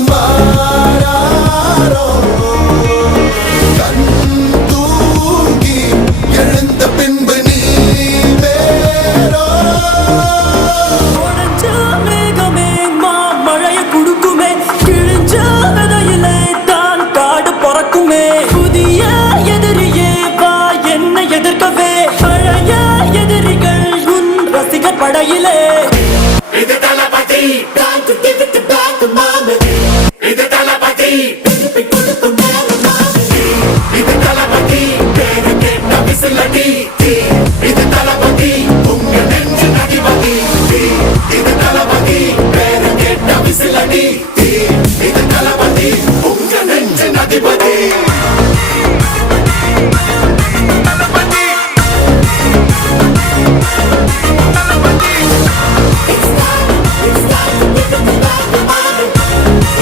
மாறாரோ கண் தூங்கி எழுந்த பின்பு நீ வேறோ உடஞ்ச மேகமே மழைய குடுக்குமே கிழிஞ்ச விதையிலே தான் காடு பொறக்குமே புதிய எதிரியே வா என்னை எதிர்க்கவே பழைய எதிரிகள் உன் ரசிகர் படையிலே